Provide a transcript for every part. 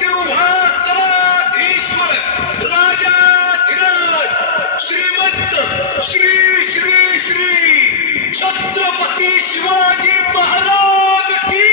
सिंहासनाधीश्वर राजाधिराज श्रीमंत श्री श्री श्री छत्रपती शिवाजी महाराज की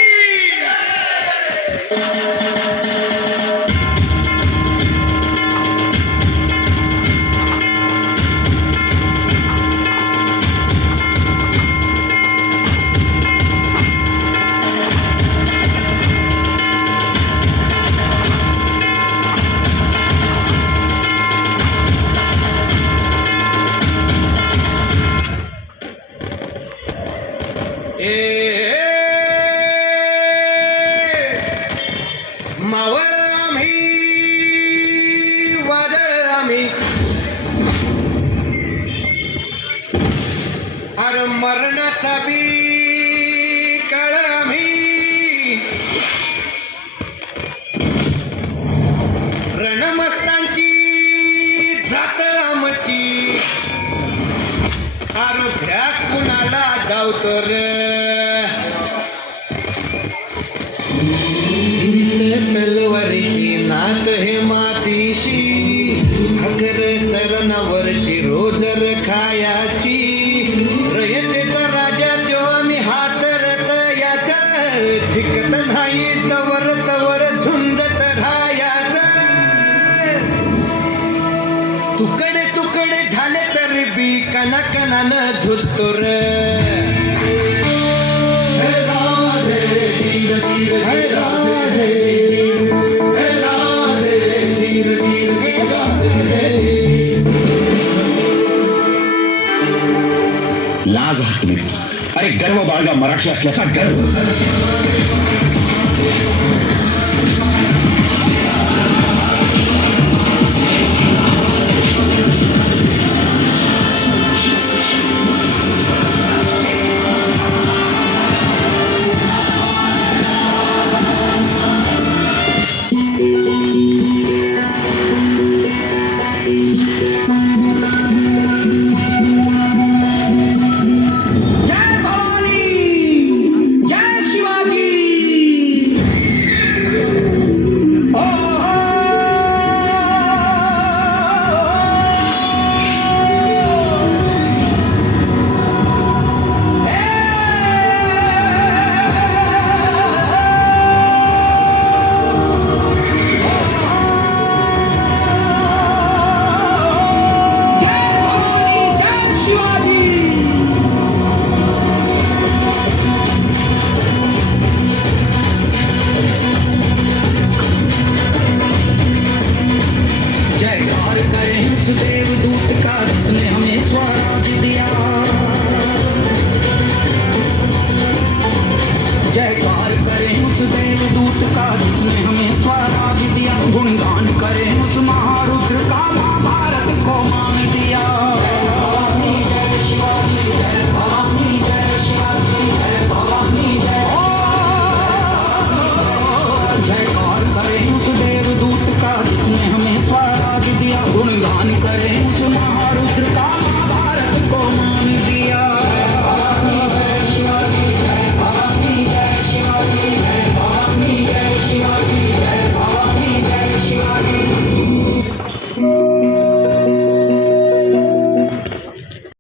मरणाचा बी काळ आम्ही रणमस्तांची जात आमची अरे भ्याक कुणाला गावतो रे तलवारीशी नात हे मातीशी हकर सरणावरची रोजर खायाची रयतेचा राजा त्यो आम्ही हातरत याचा जिकत नाही तवर तवर झुंजत राहायचा तुकडे तुकडे झाले तरी बी कणाकणानं झुजतो रे लाज हाक नाही. अरे गर्व बाळगा मराठी असल्याचा गर्व.